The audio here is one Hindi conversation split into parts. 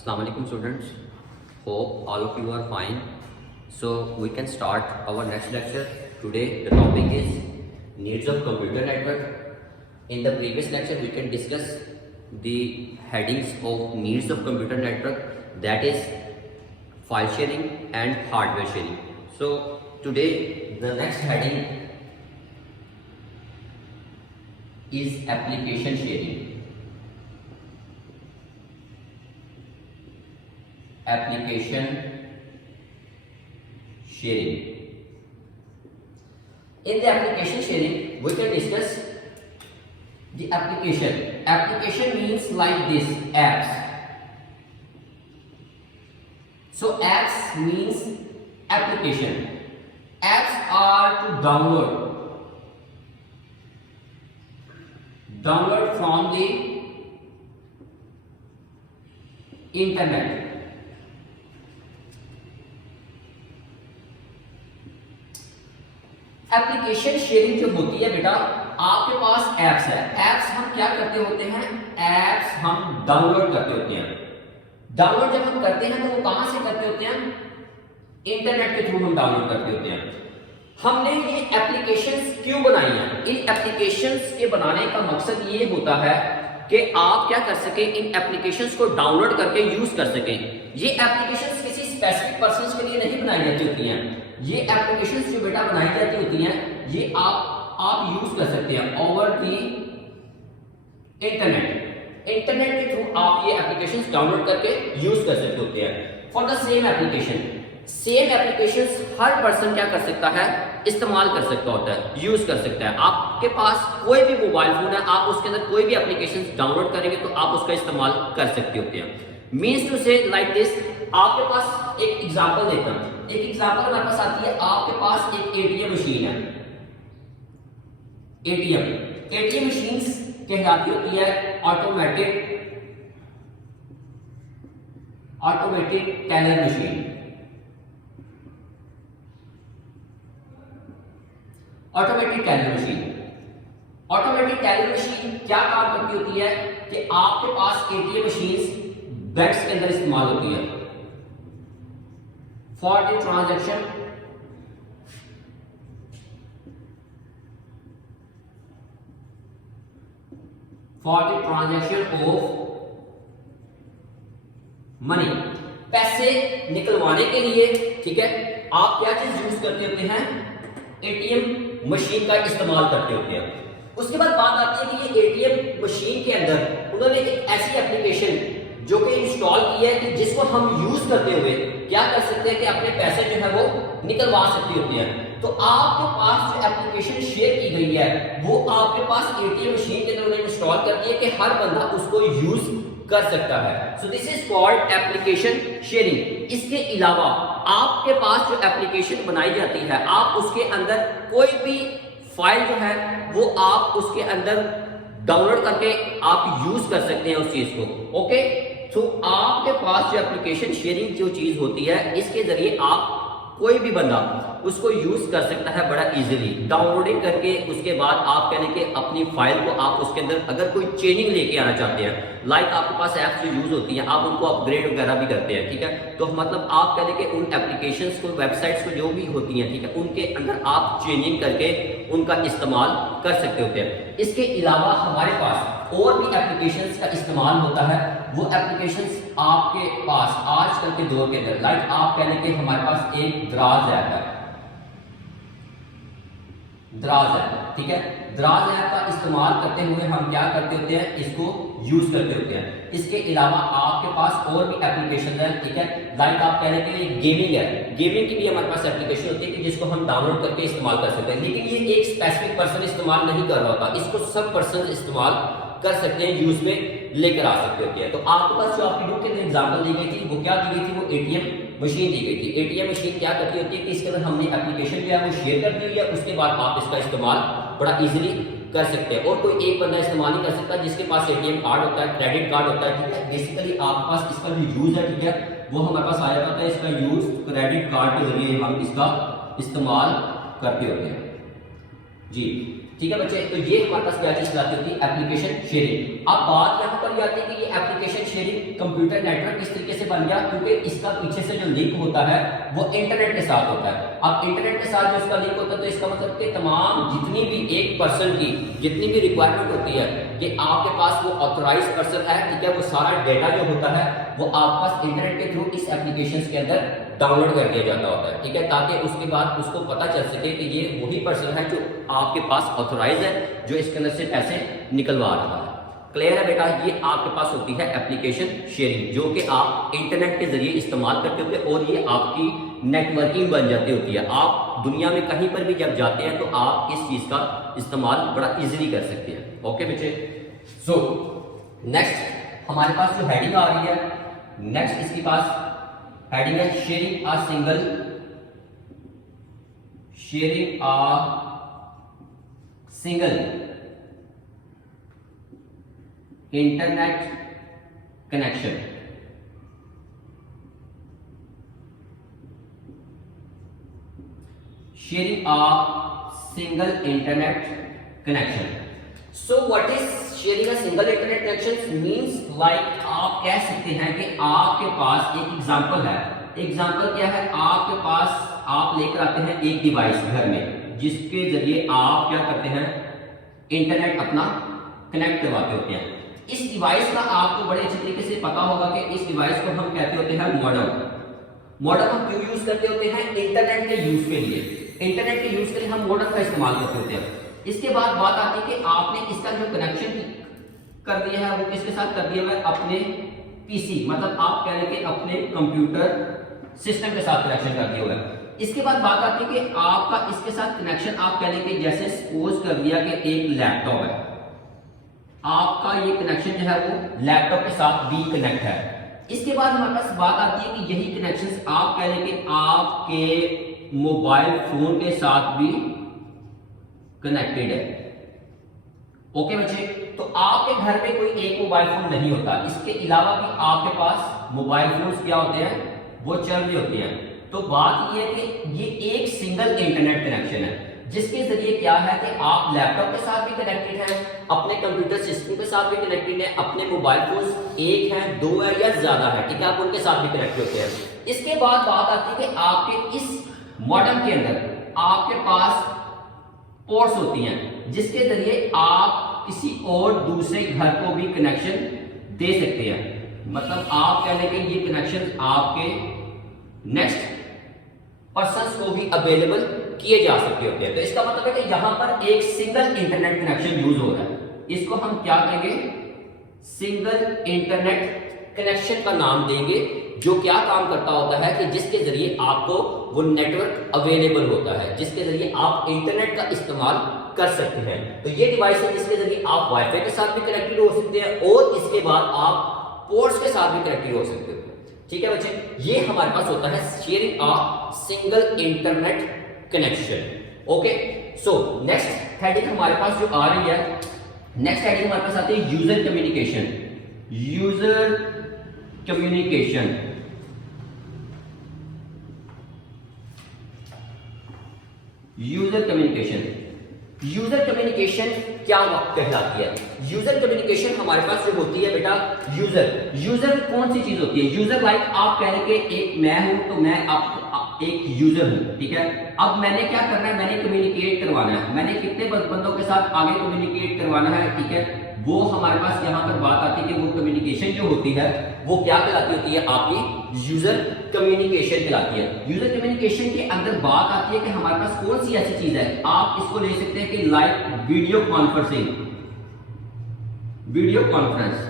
Assalamu alaikum students. Hope all of you are fine. So we can start our next lecture. Today the topic is needs of computer network. In the previous lecture we can discuss the headings of needs of computer network, that is file sharing and hardware sharing. So today the next heading is application sharing. Application sharing. In the application sharing, we can discuss the application. Application means like this, apps. So apps means application. Apps are to download from the internet. Application sharing जो होती है बेटा, आपके पास एप्स है, एप्स हम क्या करते होते हैं, एप्स हम डाउनलोड करते होते हैं। डाउनलोड जब हम करते हैं तो वो कहां से करते होते हैं, इंटरनेट के थ्रू हम डाउनलोड करते होते हैं। हमने ये एप्लीकेशंस क्यों बनाई हैं? इन एप्लीकेशंस के बनाने का मकसद ये होता है कि आप क्या कर सके, इन एप्लीकेशंस को डाउनलोड करके यूज कर सकें। ये एप्लीकेशंस किसी स्पेसिफिक पर्सन के लिए नहीं बनाई जाती होती हैं। ये एप्लीकेशंस जो बेटा बनाई जाती होती हैं, ये आप यूज कर सकते हैं ओवर दी इंटरनेट। इंटरनेट के थ्रू आप ये एप्लीकेशंस डाउनलोड करके यूज कर सकते होते हैं for the same application. Same applications her person क्या कर सकता है, इस्तेमाल कर सकता होता है, यूज कर सकता है। आपके पास कोई भी मोबाइल फोन है, आप उसके अंदर कोई भी एप्लीकेशंस डाउनलोड करेंगे तो आप उसका इस्तेमाल कर सकते होते हैं। मीन्स टू से लाइक दिस, आपके पास एक एग्जांपल देता हूं। एक एग्जांपल हमारे पास आती है, आपके पास एक एटीएम मशीन है। एटीएम मशीन्स कहलाती होती है automatic teller machine. Automatic teller machine क्या काम करती होती है कि आपके पास एटीएम मशीन्स बैंक्स के अंदर इस्तेमाल होती है for the transaction of money, पैसे निकलवाने के लिए। ठीक है, आप क्या चीज यूज करते होते हैं, एटीएम मशीन का इस्तेमाल करते होते हैं। उसके बाद बात आती है कि ये एटीएम मशीन के अंदर उन्होंने एक ऐसी एप्लीकेशन जो कि इंस्टॉल की है कि जिसको हम यूज करते हुए क्या कर सकते हैं कि अपने पैसे जो है वो निकलवा सकते होते हैं। तो आपके पास जो एप्लीकेशन शेयर की गई है वो आपके पास एटीएम मशीन के अंदर इंस्टॉल कर दी है कि हर बंदा उसको यूज कर सकता है। So this is called application sharing. इसके अलावा आपके पास जो एप्लीकेशन बनाई जाती है, आप उसके अंदर कोई भी फाइल जो है वो आप उसके अंदर डाउनलोड करके आप यूज कर सकते हैं उस चीज को। ओके, तो आपके पास जो एप्लीकेशन शेयरिंग जो चीज होती है, इसके जरिए आप कोई भी बंदा उसको यूज कर सकता है बड़ा इजीली डाउनलोडिंग करके। उसके बाद आप कहने के अपनी फाइल को आप उसके अंदर अगर कोई चेंजिंग लेके आना चाहते हैं, लाइक आपके पास ऐप्स जो यूज होती हैं आप उनको अपग्रेड वगैरह भी करते हैं। ठीक है, तो मतलब आप कहने के उन एप्लीकेशंस को, वेबसाइट्स को जो भी होती हैं, ठीक है, उनके अंदर आप चेंजिंग करके उनका इस्तेमाल कर सकते होते हैं। इसके अलावा हमारे पास और भी एप्लीकेशंस का इस्तेमाल होता है। वो एप्लीकेशंस आपके पास आजकल के दौर के अंदर, लाइक आप कहने के हमारे पास एक द्राज ऐप है, द्राज ऐप। ठीक है, द्राज ऐप का इस्तेमाल करते हुए हम क्या करते होते हैं, इसको यूज करते होते हैं। इसके अलावा आपके पास और भी एप्लीकेशन है। ठीक है, लाइक आप कहने के लिए गेमिंग है, गेमिंग की भी हमारे पास एप्लीकेशन होती है कि जिसको हम डाउनलोड करके इस्तेमाल कर सकते हैं। लेकिन ये एक स्पेसिफिक पर्सन इस्तेमाल नहीं कर रहा होता, इसको सब पर्सन इस्तेमाल कर सकते हैं, यूज में लेकर आ सकते होते हैं। तो आपके पास जो आपकी बुक के अंदर एग्जांपल दी गई थी वो क्या दी गई थी, वो एटीएम मशीन दी गई थी। एटीएम मशीन क्या करती होती है कि इसके अंदर हमने एप्लीकेशन जो है वो शेयर कर दी है, उसके बाद आप इसका इस्तेमाल बड़ा इजीली कर सकते हैं। और कोई एक बंदा इस्तेमाल नहीं कर सकता जिसके पास एटीएम कार्ड होता है, क्रेडिट कार्ड होता है। ठीक है, बेसिकली आपके पास इसका जो यूज है, ठीक है, वो हमारे पास आ जाता है। इसका यूज क्रेडिट कार्ड के जरिए हम इसका इस्तेमाल करते होते हैं जी। ठीक है बच्चे, तो ये हमारे पास क्या चीज कहलाती होती है, एप्लीकेशन शेयरिंग। अब बात यहाँ पर ये आती है कि ये एप्लीकेशन शेयरिंग कंप्यूटर नेटवर्क किस तरीके से बन गया, क्योंकि इसका पीछे से जो लिंक होता है वो इंटरनेट के साथ होता है। अब इंटरनेट के साथ जो इसका लिंक होता है, तो इसका मतलब कि तमाम जितनी भी एक पर्सन की जितनी भी रिक्वायरमेंट होती है कि आपके पास वो ऑथोराइज पर्सन है, ठीक है, वो सारा डेटा जो होता है वो आपके पास इंटरनेट के थ्रू इस एप्लीकेशन के अंदर डाउनलोड कर दिया जाता होता है, ठीक है, ताकि उसके बाद उसको पता चल सके कि ये वही पर्सन है जो आपके पास ऑथोराइज है, जो इसके अंदर से पैसे निकलवा रहा है। क्लियर है बेटा, ये आपके पास होती है एप्लीकेशन शेयरिंग, जो कि आप इंटरनेट के जरिए इस्तेमाल करते होते हैं और ये आपकी नेटवर्किंग बन जाती होती है। आप दुनिया में कहीं पर भी जब जाते हैं तो आप इस चीज का इस्तेमाल बड़ा इजीली कर सकते हैं। ओके बच्चे, सो नेक्स्ट हमारे पास जो हेडिंग आ रही है, नेक्स्ट इसके पास हेडिंग है sharing a single internet connection. Sharing a single internet connection. So what is sharing a single internet connection means like आप कह सकते हैं कि आपके पास एक एग्जांपल है। एग्जांपल क्या है, आपके पास आप लेकर आते हैं एक डिवाइस घर में, जिसके जरिए आप क्या करते हैं, इंटरनेट अपना कनेक्ट करवाते होते हैं। इस डिवाइस का आपको बड़े अच्छे तरीके से पता होगा कि इस डिवाइस को हम कहते होते हैं मॉडेम। मॉडेम हम क्यों यूज करते होते हैं, इंटरनेट के यूज के लिए। इंटरनेट के यूज के लिए हम मॉडेम का इस्तेमाल करते होते हैं। इसके बाद बात आती है कि आपने इसका जो कनेक्शन कर दिया है वो किसके साथ कर दिया हुआ है, अपने पीसी, मतलब आप कह रहे हैं कि अपने कंप्यूटर सिस्टम के साथ कनेक्शन कर दिया हुआ है। इसके बाद बात आती है कि आपका इसके साथ कनेक्शन आप कह रहे हैं कि जैसे सपोज कर दिया कि एक लैपटॉप है, आपका ये कनेक्शन जो है वो लैपटॉप के साथ भी कनेक्ट है। इसके बाद हमारे पास बात आती है कि यही कनेक्शन आप कह रहे हैं कि आपके मोबाइल फोन के साथ भी कनेक्टेड है। ओके बच्चे, तो आपके घर में कोई एक मोबाइल फोन नहीं होता, इसके अलावा भी आपके पास मोबाइल फोन क्या होते हैं, वो चल रहे होते हैं। तो बात ये है कि ये एक सिंगल इंटरनेट कनेक्शन है, जिसके जरिए क्या है कि आप लैपटॉप के साथ भी कनेक्टेड हैं, अपने कंप्यूटर सिस्टम के साथ भी कनेक्टेड है, अपने मोबाइल फोन एक है, दो है या ज्यादा है, ठीक है, आप उनके साथ भी कनेक्ट होते हैं। इसके बाद बात आती है कि आपके इस मॉडेम के अंदर आपके पास पोर्ट्स होती हैं, जिसके जरिए आप किसी और दूसरे घर को भी कनेक्शन दे सकते हैं। मतलब आप कह लें कि ये कनेक्शन आपके नेक्स्ट पर्सन्स को भी अवेलेबल किए जा सकते होते हैं। तो इसका मतलब है कि यहां पर एक सिंगल इंटरनेट कनेक्शन यूज हो रहा है, इसको हम क्या कहेंगे, सिंगल इंटरनेट कनेक्शन का नाम देंगे, जो क्या काम करता होता है कि जिसके जरिए आपको वो नेटवर्क अवेलेबल होता है, जिसके जरिए आप इंटरनेट का इस्तेमाल कर सकते हैं। तो ये डिवाइस है जिसके जरिए आप वाईफाई के साथ भी कनेक्टेड हो सकते हैं और इसके बाद आप पोर्ट्स के साथ भी कनेक्टेड हो सकते हैं। ठीक है बच्चे, ये हमारे पास होता है sharing a single internet connection. Okay, so next heading हमारे पास जो आ रही है, नेक्स्ट हेडिंग हमारे पास आती है user communication. User communication, user communication, user communication क्या कहलाती है। यूजर कम्युनिकेशन हमारे पास जो होती है बेटा, यूजर कौन सी चीज होती है, यूजर लाइक आप कह रहे कि एक मैं हूं, तो मैं आप एक यूजर हूं, ठीक है। अब मैंने क्या करना है, मैंने कम्युनिकेट करवाना है, मैंने कितने बंदों के साथ आगे कम्युनिकेट करवाना है, ठीक है। वो हमारे पास यहाँ पर बात आती है कि वो कम्युनिकेशन जो होती है वो क्या कहलाती होती है, आपकी यूजर कम्युनिकेशन कहलाती है। यूजर कम्युनिकेशन के अंदर बात आती है कि हमारे पास कौन सी ऐसी चीज है, आप इसको ले सकते हैं कि like video conferencing, video conference.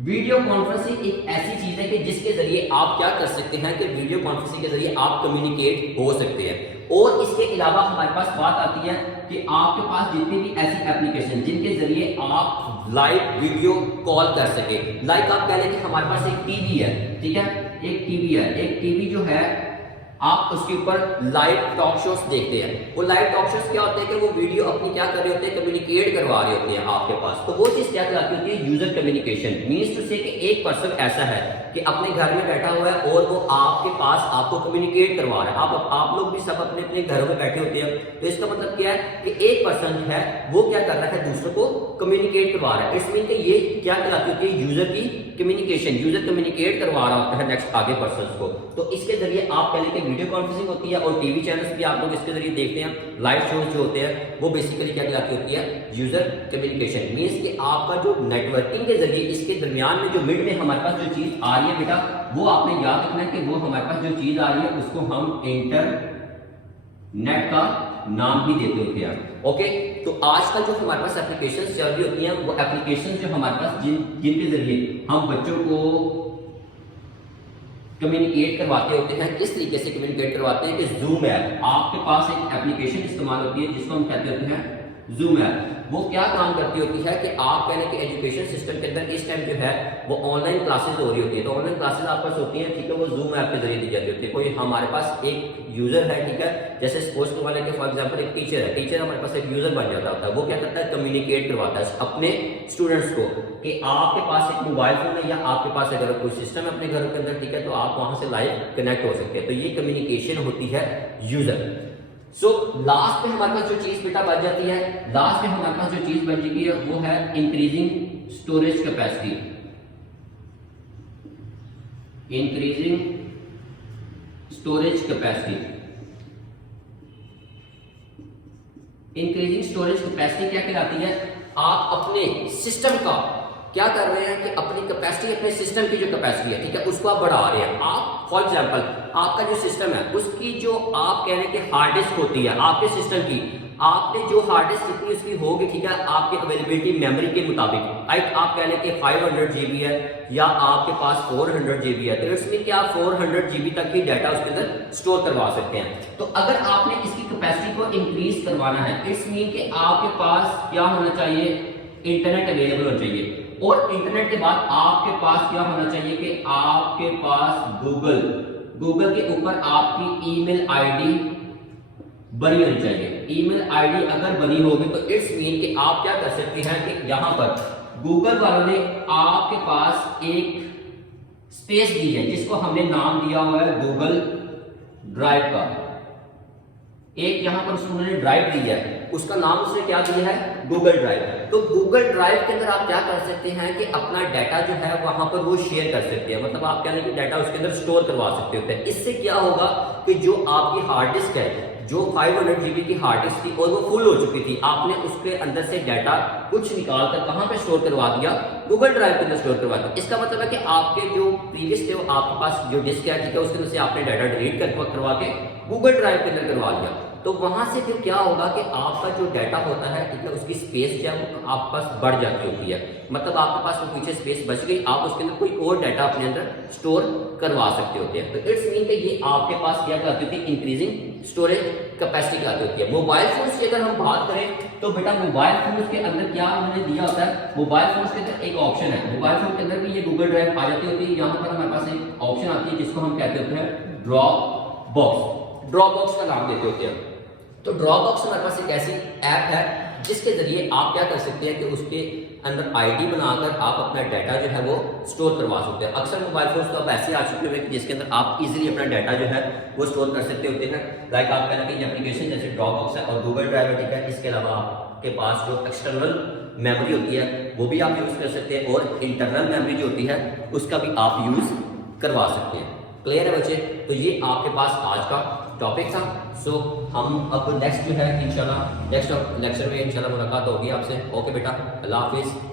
Video conferencing एक ऐसी चीज है कि जिसके जरिए आप क्या कर सकते हैं कि वीडियो कॉन्फ्रेंसिंग के जरिए आप कम्युनिकेट हो सकते हैं। और इसके अलावा हमारे पास बात आती है कि आपके पास जितनी भी ऐसी एप्लीकेशन जिनके जरिए आप लाइव वीडियो कॉल कर सके, लाइक आप कह लें कि हमारे पास एक टीवी है, ठीक है, एक टीवी है, एक टीवी जो है आप उसके ऊपर लाइव टॉक शोज देखते हैं। वो लाइव टॉक शोज क्या होते हैं कि वो वीडियो अपनी क्या कर रहे होते हैं, कम्युनिकेट करवा रहे होते हैं आपके पास। तो वो चीज क्या कहलाती होती है, यूजर कम्युनिकेशन। मींस टू से कि एक पर्सन ऐसा है कि अपने घर में बैठा हुआ है और वो आपके पास आपको कम्युनिकेट करवा रहा है। आप लोग भी सब अपने अपने घरों में बैठे होते हैं। तो इसका मतलब क्या है कि एक पर्सन है वो क्या कर रहा है, दूसरों को कम्युनिकेट करवा रहा है। इट्स मीन कि ये क्या कहलाती होती है, यूजर की कम्युनिकेशन। यूजर कम्युनिकेट करवा रहा होता है नेक्स्ट आगे पर्सन को। तो इसके जरिए आप कह लें कि वीडियो कॉन्फ्रेंसिंग होती है और टीवी चैनल्स भी आप लोग इसके जरिए देखते हैं। लाइव शोज जो होते हैं वो बेसिकली क्या कहलाती होती है, यूजर कम्युनिकेशन। मींस कि आपका जो नेटवर्किंग के जरिए इसके दरमियान में जो मिड में हमारे पास जो चीज आ रही है बेटा, वो आपने याद रखना है कि वो हमारे पास जो चीज आ रही है उसको हम इंटरनेट का नाम भी देते होते हैं। ओके, तो आज का जो हमारे पास एप्लीकेशन चल रही होती हैं वो एप्लीकेशन जो हमारे पास जिनके जरिए हम बच्चों को कम्युनिकेट करवाते होते हैं। किस तरीके से कम्युनिकेट करवाते हैं कि जूम ऐप, आपके पास एक एप्लीकेशन इस्तेमाल होती है जिसको हम कहते होते हैं जूम ऐप। वो क्या काम करती होती है कि आप कहने के एजुकेशन सिस्टम के अंदर इस टाइम जो है वो ऑनलाइन क्लासेस हो रही होती है। तो ऑनलाइन क्लासेस आपके पास होती हैं, ठीक है, वो जूम ऐप के जरिए दी जाती होती है। कोई हमारे पास एक यूजर है, ठीक है, जैसे सपोज करवाने के फॉर एग्जांपल एक टीचर है, टीचर हमारे पास एक यूजर बन जाता होता है। वो क्या करता है, कम्युनिकेट करवाता है अपने स्टूडेंट्स को कि आपके पास एक मोबाइल फोन है या आपके पास अगर कोई सिस्टम है अपने घर के अंदर, ठीक है, तो आप वहां से लाइव कनेक्ट हो सकते हैं। तो ये कम्युनिकेशन होती है यूजर। सो लास्ट में हमारे पास जो चीज बेटा बच जाती है, लास्ट में हमारे पास जो चीज बच चुकी है वो है increasing storage capacity. Increasing storage capacity. Increasing storage capacity क्या कहलाती है, आप अपने सिस्टम का क्या कर रहे हैं कि अपनी कैपेसिटी, अपने सिस्टम की जो कैपेसिटी है, ठीक है, उसको आप बढ़ा रहे हैं। आप फॉर एग्जांपल आपका जो सिस्टम है उसकी जो आप कह रहे हैं कि हार्ड डिस्क होती है आपके सिस्टम की, आपने जो हार्ड डिस्क जितनी उसकी होगी, ठीक है, आपके अवेलेबिलिटी मेमोरी के मुताबिक, लाइक आप कह लें कि 500 GB है या आपके पास 400 GB है, तो इसमें क्या 400 GB तक ही डाटा उसके अंदर स्टोर करवा सकते हैं। तो अगर आपने इसकी कैपेसिटी को इंक्रीज करवाना है, इट्स मीन कि आपके पास क्या होना चाहिए, इंटरनेट अवेलेबल होना चाहिए। और इंटरनेट के बाद आपके पास क्या होना चाहिए कि आपके पास गूगल के ऊपर आपकी ईमेल आईडी बनी होनी चाहिए। ईमेल आईडी अगर बनी होगी तो इट्स मीन कि आप क्या कर सकते हैं कि यहां पर गूगल वालों ने आपके पास एक स्पेस दी है जिसको हमने नाम दिया हुआ है गूगल ड्राइव का। एक यहां पर उन्होंने ड्राइव दी है, उसका नाम उसने क्या दिया है, गूगल ड्राइव। तो गूगल ड्राइव के अंदर आप क्या कर सकते हैं कि अपना डाटा जो है वहां पर वो शेयर कर सकते हैं, मतलब आप कह लें कि डाटा उसके अंदर स्टोर करवा सकते होते हैं। इससे क्या होगा कि जो आपकी हार्ड डिस्क है, जो 500 GB की हार्ड डिस्क थी और वो फुल हो चुकी थी, आपने उसके अंदर से डाटा कुछ निकाल कर कहां पे स्टोर करवा दिया, गूगल ड्राइव के अंदर स्टोर करवा दिया। इसका मतलब है कि आपके जो प्रीवियस थे वो आपके पास जो डिस्क है, ठीक है, उसके अंदर से आपने डाटा डिलीट करवा के गूगल ड्राइव के अंदर करवा लिया। तो वहां से फिर क्या होगा कि आपका जो डाटा होता है, ठीक है, उसकी स्पेस जो है वो आपके पास बढ़ जाती होती है, मतलब आपके पास वो पीछे स्पेस बच गई, आप उसके अंदर कोई और डाटा अपने अंदर स्टोर करवा सकते होते हैं। तो इट्स मीन कि ये आपके पास क्या कहती होती है, इंक्रीजिंग स्टोरेज कैपेसिटी कहती होती है। मोबाइल फोन्स की अगर हम बात करें तो बेटा मोबाइल फोन्स के अंदर क्या उन्होंने दिया होता है, मोबाइल फोन्स के अंदर एक ऑप्शन है, मोबाइल फोन के अंदर भी ये गूगल ड्राइव आ जाती होती है। यहाँ पर हमारे पास एक ऑप्शन आती है जिसको हम कहते होते हैं ड्रॉप बॉक्स। ड्रॉप बॉक्स का नाम देते होते हैं। तो ड्रॉप बॉक्स हमारे पास एक ऐसी ऐप है जिसके जरिए आप क्या कर सकते हैं कि उसके अंदर आईडी बनाकर आप अपना डाटा जो है वो स्टोर करवा सकते हैं। अक्सर मोबाइल फोन्स तो आप ऐसे आ चुके हुए हैं जिसके अंदर आप इजीली अपना डाटा जो है वो स्टोर कर सकते होते हैं। लाइक आप कहना कि एप्लीकेशन जैसे ड्रॉप बॉक्स है और गूगल ड्राइव है, ठीक है, इसके अलावा आपके पास जो एक्सटर्नल मेमोरी होती है वो भी आप यूज कर सकते हैं और इंटरनल मेमोरी जो होती है उसका भी आप यूज करवा सकते हैं। क्लियर है बच्चे? तो ये आपके पास आज का टॉपिक था। सो हम अब नेक्स्ट जो है इंशाल्लाह नेक्स्ट लेक्चर में इंशाल्लाह मुलाकात होगी आपसे। ओके बेटा, अल्लाह हाफिज़।